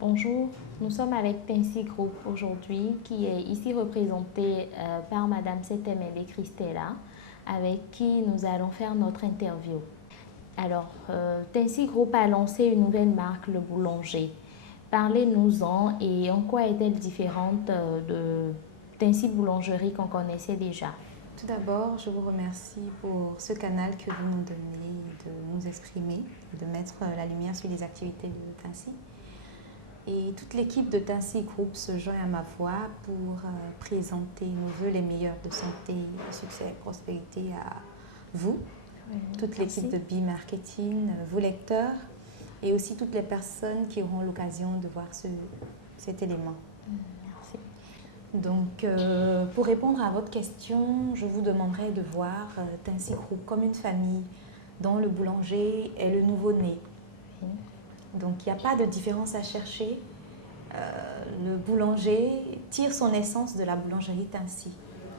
Bonjour, nous sommes avec Tensi Group aujourd'hui qui est ici représenté par Madame Setemele Christella avec qui nous allons faire notre interview. Alors, Tensi Group a lancé une nouvelle marque, le Boulanger. Parlez-nous-en et en quoi est-elle différente de Tensi Boulangerie qu'on connaissait déjà? Tout d'abord, je vous remercie pour ce canal que vous nous donnez de nous exprimer et de mettre la lumière sur les activités de Tensi. Et toute l'équipe de Tensi Group se joint à ma voix pour présenter nos voeux les meilleurs de santé, succès et prospérité à vous, toute l'équipe de B-Marketing, vous lecteurs et aussi toutes les personnes qui auront l'occasion de voir cet élément. Merci. Donc, pour répondre à votre question, je vous demanderai de voir Tensi Group comme une famille dont le boulanger est le nouveau-né. Donc, il n'y a pas de différence à chercher. Le boulanger tire son essence de la boulangerie Tensi.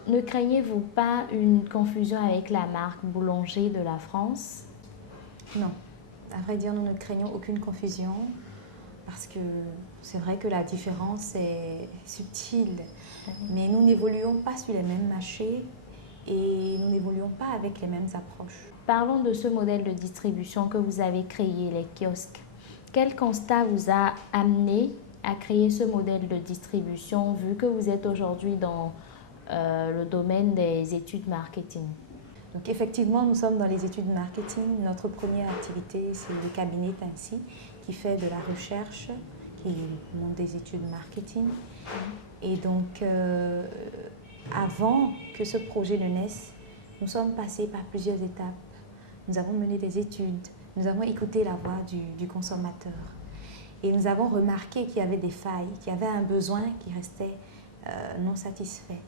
Ne craignez-vous pas une confusion avec la marque Boulanger de la France? Non, à vrai dire, nous ne craignons aucune confusion parce que c'est vrai que la différence est subtile, mais nous n'évoluons pas sur les mêmes marchés et nous n'évoluons pas avec les mêmes approches. Parlons de ce modèle de distribution que vous avez créé, les kiosques. Quel constat vous a amené à créer ce modèle de distribution vu que vous êtes aujourd'hui dans le domaine des études marketing? Donc effectivement, nous sommes dans les études marketing. Notre première activité, c'est le cabinet Tensi qui fait de la recherche, qui monte des études marketing. Et donc, avant que ce projet ne naisse, nous sommes passés par plusieurs étapes. Nous avons mené des études, nous avons écouté la voix du consommateur. Et nous avons remarqué qu'il y avait des failles, qu'il y avait un besoin qui restait non satisfait.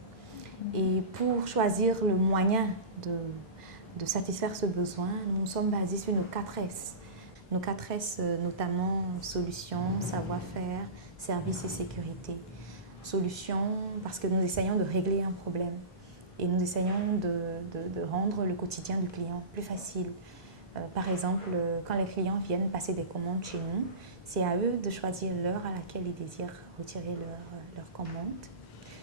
Et pour choisir le moyen de satisfaire ce besoin, nous nous sommes basés sur nos 4 S. Nos 4 S, notamment solutions, savoir-faire, service et sécurité. Solutions parce que nous essayons de régler un problème et nous essayons de rendre le quotidien du client plus facile. Par exemple, quand les clients viennent passer des commandes chez nous, c'est à eux de choisir l'heure à laquelle ils désirent retirer leur commande.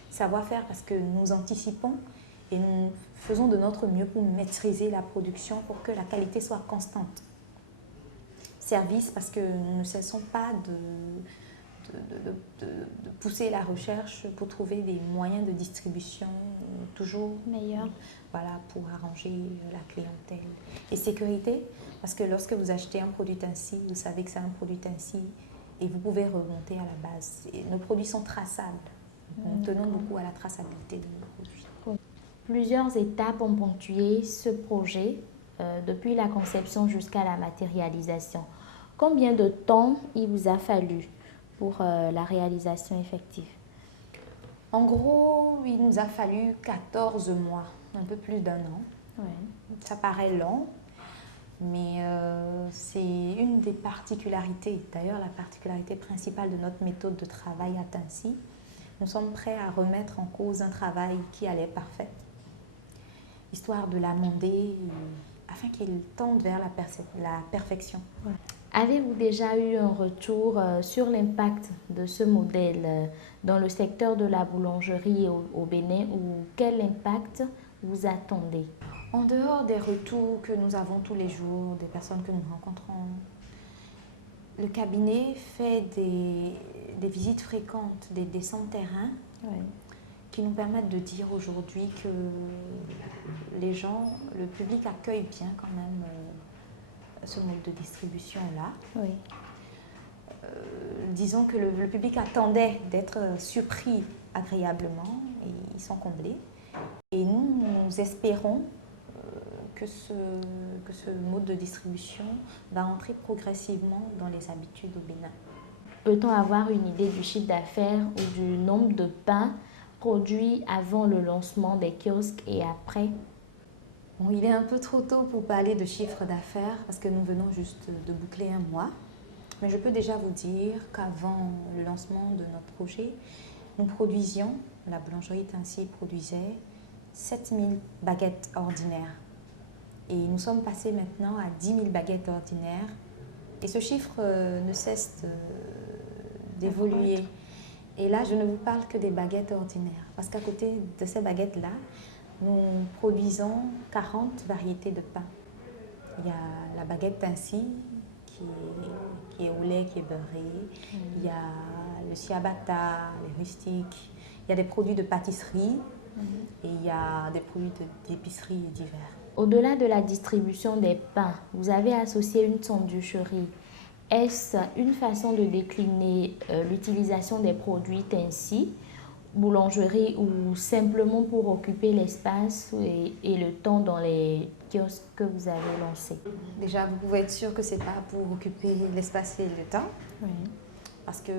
Savoir-faire parce que nous anticipons et nous faisons de notre mieux pour maîtriser la production pour que la qualité soit constante. Service parce que nous ne cessons pas de pousser la recherche pour trouver des moyens de distribution toujours meilleurs, voilà, pour arranger la clientèle. Et sécurité parce que lorsque vous achetez un produit Tensi, vous savez que c'est un produit Tensi et vous pouvez remonter à la base. Et nos produits sont traçables. Nous tenons beaucoup à la traçabilité de nos produits. Plusieurs étapes ont ponctué ce projet, depuis la conception jusqu'à la matérialisation. Combien de temps il vous a fallu pour la réalisation effective? En gros, il nous a fallu 14 mois, un peu plus d'1 an. Ouais. Ça paraît long, mais c'est une des particularités, d'ailleurs la particularité principale de notre méthode de travail à Tensi. Nous sommes prêts à remettre en cause un travail qui allait parfait, histoire de l'amender afin qu'il tende vers la perfection. Ouais. Avez-vous déjà eu un retour sur l'impact de ce modèle dans le secteur de la boulangerie au Bénin ou quel impact vous attendez? En dehors des retours que nous avons tous les jours, des personnes que nous rencontrons, le cabinet fait des visites fréquentes, des descentes terrain, ouais, qui nous permettent de dire aujourd'hui que les gens, le public accueille bien quand même ce mode de distribution-là. Oui. Disons que le public attendait d'être surpris agréablement et ils sont comblés. Et nous espérons que ce mode de distribution va entrer progressivement dans les habitudes au Bénin. Peut-on avoir une idée du chiffre d'affaires ou du nombre de pains produits avant le lancement des kiosques et après? Bon, il est un peu trop tôt pour parler de chiffre d'affaires parce que nous venons juste de boucler un mois. Mais je peux déjà vous dire qu'avant le lancement de notre projet, nous produisions, la boulangerie Tensi produisait 7000 baguettes ordinaires. Et nous sommes passés maintenant à 10 000 baguettes ordinaires. Et ce chiffre ne cesse d'évoluer. Et là, je ne vous parle que des baguettes ordinaires. Parce qu'à côté de ces baguettes-là, nous produisons 40 variétés de pain. Il y a la baguette Tincy, qui est au lait, qui est beurré. Il y a le ciabatta, les rustiques. Il y a des produits de pâtisserie et il y a des produits d'épicerie divers. Au-delà de la distribution des pains, vous avez associé une sandwicherie. Est-ce une façon de décliner l'utilisation des produits Tincy, boulangerie, ou simplement pour occuper l'espace et le temps dans les kiosques que vous avez lancés? Déjà, vous pouvez être sûr que ce n'est pas pour occuper l'espace et le temps. Oui. Parce que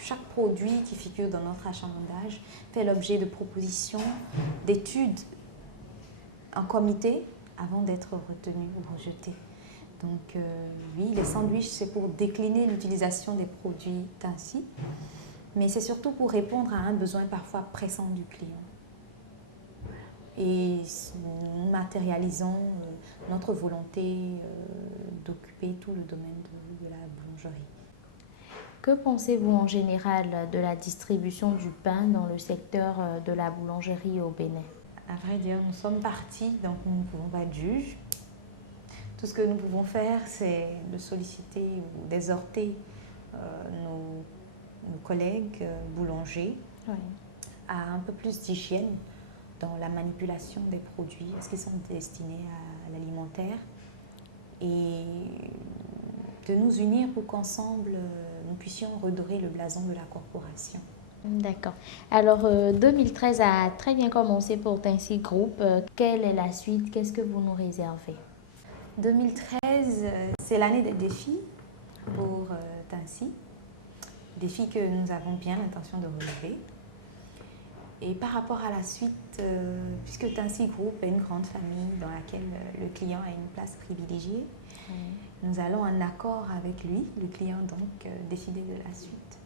chaque produit qui figure dans notre achalandage fait l'objet de propositions, d'études en comité avant d'être retenu ou rejeté. Donc oui, les sandwichs, c'est pour décliner l'utilisation des produits Tincy, mais c'est surtout pour répondre à un besoin parfois pressant du client. Et nous matérialisons notre volonté d'occuper tout le domaine de la boulangerie. Que pensez-vous en général de la distribution du pain dans le secteur de la boulangerie au Bénin? À vrai dire, nous sommes partis, donc nous ne pouvons pas être juges. Tout ce que nous pouvons faire, c'est de solliciter ou d'exhorter nos collègues boulangers à un peu plus d'hygiène dans la manipulation des produits, parce qu'ils sont destinés à l'alimentaire, et de nous unir pour qu'ensemble, nous puissions redorer le blason de la corporation. D'accord. Alors, 2013 a très bien commencé pour Tincy Group. Quelle est la suite? Qu'est-ce que vous nous réservez? 2013, c'est l'année des défis pour Tincy. Défis que nous avons bien l'intention de relever. Et par rapport à la suite, puisque Tincy Group est une grande famille dans laquelle le client a une place privilégiée, nous allons en accord avec lui, le client donc, décider de la suite.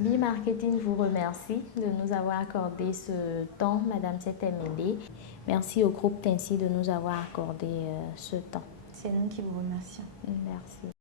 B-Marketing vous remercie de nous avoir accordé ce temps, Madame Setemele. Merci au groupe Tincy de nous avoir accordé ce temps. C'est nous qui vous remercions. Merci.